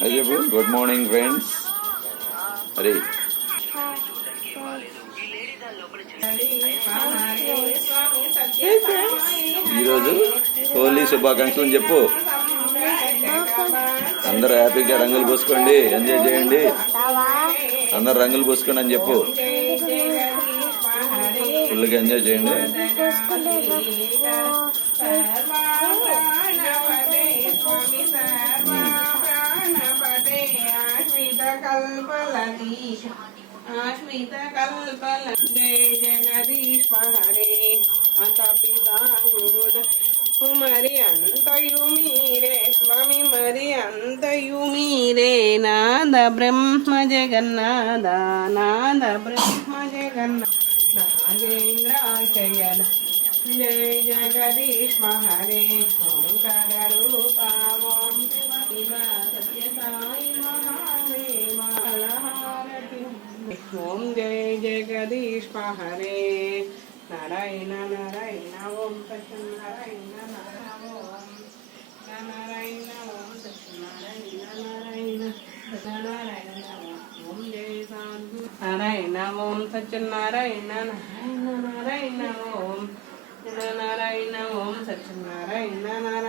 అది చెప్పు. Good morning friends. అరే ఈరోజు హోలీ శుభాకాంక్షలు చెప్పు. అందరూ హ్యాపీగా రంగులు పూసుకోండి, ఎంజాయ్ చేయండి. అందరు రంగులు పూసుకోండి అని చెప్పు. ఫుల్గా ఎంజాయ్ చేయండి. ఆశ్మిత కల్పల జయ జగదీశ హరే మాతా పితా గురుద మరి అంతయు మీరే స్వామి, మరి అంతయు మీరే. నాద బ్రహ్మ జగన్నాథ, నాద బ్రహ్మ జగన్నాథ నాగేంద్రాశయన జయ జగదీశ హరే. ఓంకార రూప ఓం శివ సత్య సాయి మహాదేవ హారతి. ఓం జయ జగదీశ హరే. నారాయణ నారాయణ ఓం సత్యనారాయణ నారాయణ ఓం నారాయణ ఓం సత్యనారాయణ నారాయణ సత్యనారాయణ ఓం జయ సాధు నారాయణ ఓం సత్యనారాయణ నారాయణ నారాయణ ఓం నారాయణ ఓం సత్యనారాయణ నారాయణ.